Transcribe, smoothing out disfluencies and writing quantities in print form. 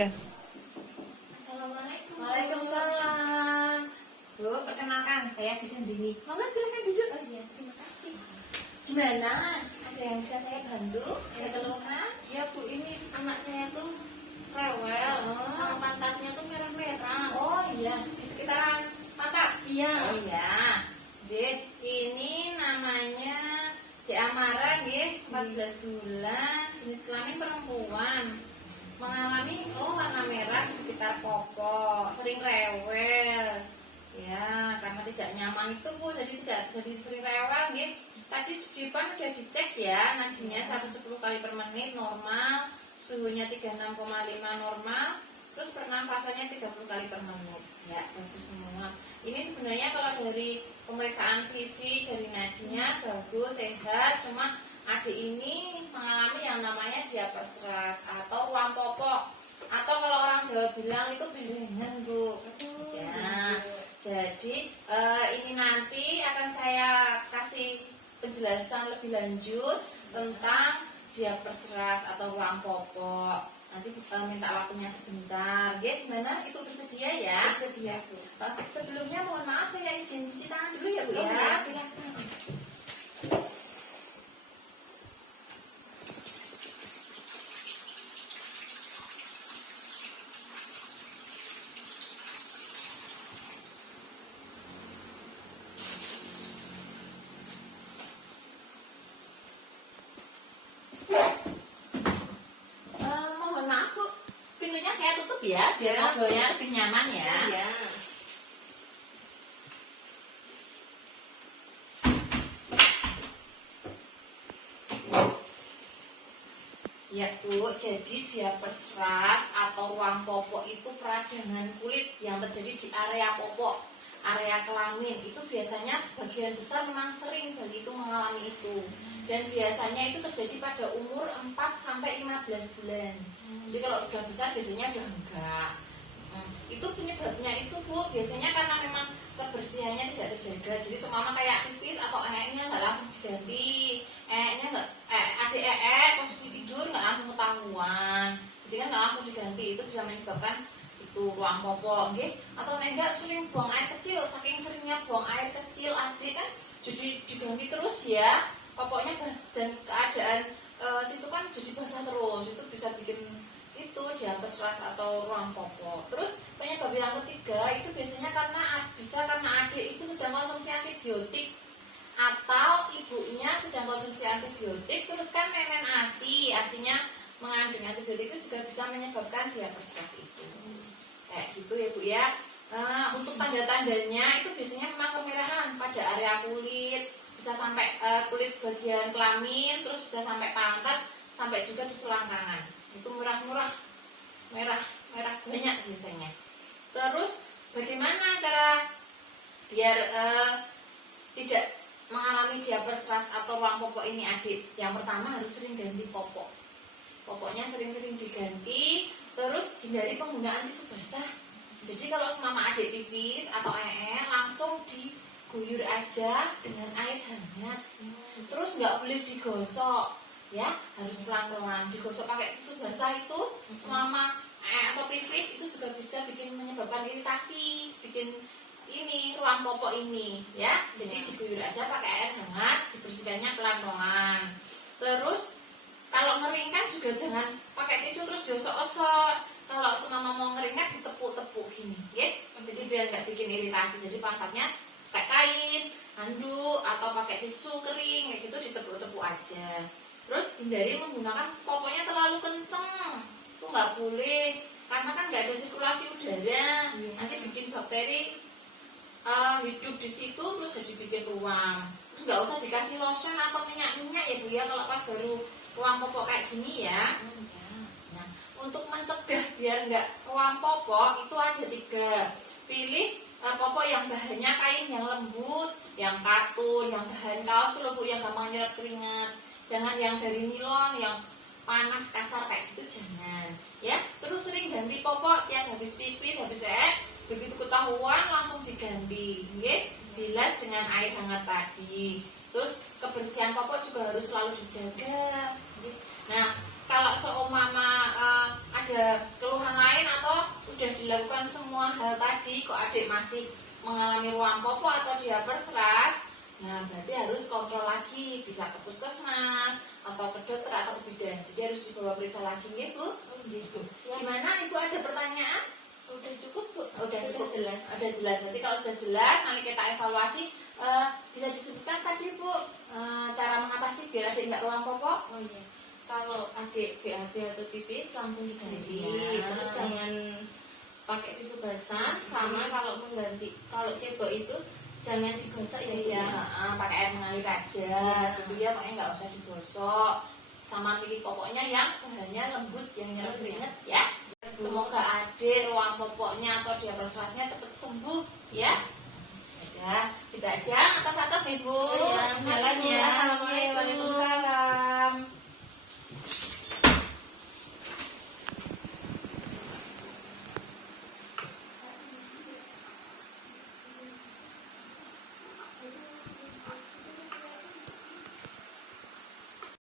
Ya. Assalamualaikum. Waalaikumsalam. Bu, perkenalkan saya Bidan Dini. Monggo silakan duduk. Oh iya, terima kasih. Gimana? Ada yang bisa saya bantu? Ada keluhan? Ya Bu, ini anak saya tuh rewel, sama pantatnya tuh merah-merah. Oh iya, di sekitaran mata. Iya. Oh iya. Jid, ini namanya Amara nggih, 14 bulan, jenis kelamin perempuan. Mengalami warna merah di sekitar popok, sering rewel. Ya, karena tidak nyaman itu Bu, jadi sering rewel guys. Tadi di depan udah dicek ya, nadinya 110 kali per menit normal, suhunya 36,5 normal, terus pernafasannya 30 kali per menit. Ya, bagus semua. Ini sebenarnya kalau dari pemeriksaan fisik dari nadinya bagus, sehat, cuma adik ini mengalami yang namanya diapers ras atau ruam popok, atau kalau orang Jawa bilang itu belengan Bu. Ya, jadi ini nanti akan saya kasih penjelasan lebih lanjut tentang diapers ras atau ruam popok. Nanti minta waktunya sebentar. Oke, gimana? Itu bersedia ya? Bersedia Bu. Sebelumnya mohon maaf saya izin cuci tangan dulu ya Bu ya. Ya, silakan. Mohon maaf Bu, pintunya saya tutup ya, biar Ya. ngobrolnya lebih nyaman ya. Iya. Ya Bu, jadi diapers ras atau ruam popok itu peradangan kulit yang terjadi di area popok, area kelamin. Itu biasanya sebagian besar memang sering bagi itu mengalami itu. Dan biasanya itu terjadi pada umur 4 sampai 15 bulan. Jadi kalau udah besar biasanya udah enggak. Itu penyebabnya itu Bu, biasanya karena memang kebersihannya tidak terjaga. Jadi seumpama kayak pipis atau nggak langsung diganti, posisi tidur nggak langsung ketahuan, jadi kan nggak langsung diganti, itu bisa menyebabkan itu ruam popok, okay? Atau enggak sering buang air kecil, saking seringnya buang air kecil adik kan, jadi diganti terus ya, popoknya dan keadaan situ kan jadi basah terus, itu bisa bikin itu diapers ras atau ruam popok. Terus penyebab yang ketiga itu biasanya karena adik itu sedang konsumsi antibiotik atau ibunya sedang konsumsi antibiotik, terus kan nenek asinya mengandung antibiotik, itu juga bisa menyebabkan diapers ras itu. Kayak gitu ya Bu ya. Untuk tanda-tandanya itu biasanya memang kemerahan pada area kulit, bisa sampai kulit bagian kelamin, terus bisa sampai pantat, sampai juga di selangkangan. Itu merah banyak biasanya. Terus bagaimana cara biar tidak mengalami diapers ras atau ruam popok ini adik? Yang pertama harus sering ganti popok. Popoknya sering-sering diganti. Terus hindari penggunaan tisu basah. Jadi kalau semama adik pipis atau langsung diguyur aja dengan air hangat. Terus nggak boleh digosok, ya harus pelan-pelan. Digosok pakai tisu basah itu semama atau pipis itu juga bisa menyebabkan iritasi, bikin ini ruam popok ini ya. Jadi diguyur aja pakai air hangat, dibersihkannya pelan-pelan. Terus kalau ngeringkan juga jangan pakai tisu terus diosok-osok. Kalau semama mau ngeringkan ditepuk-tepuk gini, ya. Jadi biar nggak bikin iritasi. Jadi pantatnya pakai kain, handuk atau pakai tisu kering kayak gitu, ditepuk-tepuk aja. Terus hindari menggunakan popoknya terlalu kenceng, itu nggak boleh karena kan nggak ada sirkulasi udara, nanti bikin bakteri hidup di situ, terus jadi bikin ruam. Terus nggak usah dikasih lotion atau minyak ya Bu ya kalau pas baru ruam popok kayak gini ya. Nah, untuk mencegah biar nggak ruam popok itu ada 3. Pilih popok yang bahannya kain yang lembut, yang katun, yang bahan kaos tuh Bu, yang gampang nyerap keringat. Jangan yang dari nilon yang panas kasar kayak gitu, jangan ya. Terus sering ganti popok tiap habis pipis, habis begitu ketahuan langsung diganti, okay? Bilas dengan air hangat tadi. Terus kebersihan popok juga harus selalu dijaga, okay? Nah kalau seumpama ada keluhan lain dilakukan semua hal tadi kok adik masih mengalami ruam popok atau diapers ras, nah berarti harus kontrol lagi, bisa ke puskesmas atau ke dokter atau ke bidan. Jadi harus dibawa periksa lagi gitu. Oh gitu. Gimana Ibu, ada pertanyaan? Udah cukup Bu. Udah cukup jelas. Udah jelas. Berarti kalau sudah jelas, nanti kita evaluasi. Bisa disebutkan tadi Bu, cara mengatasi biar adik nggak ruam popok? Oh iya. Kalau adik BAB atau pipis langsung diganti. Iya. Terus jangan pakai tisu basah. Sama kalau mengganti, kalau cebok itu jangan digosok ya Bu, Iya, ya. pakai air mengalir aja, Iya. gitu ya, pokoknya nggak usah digosok. Sama pilih pokoknya yang bahannya lembut, yang nyerap keringet ya. Semoga adik ruam popoknya atau diapers rasnya cepat sembuh ya. Udah, kita aja atas-atas nih Bu. Iya, Jalan ya. Assalamualaikum. Waalaikumsalam.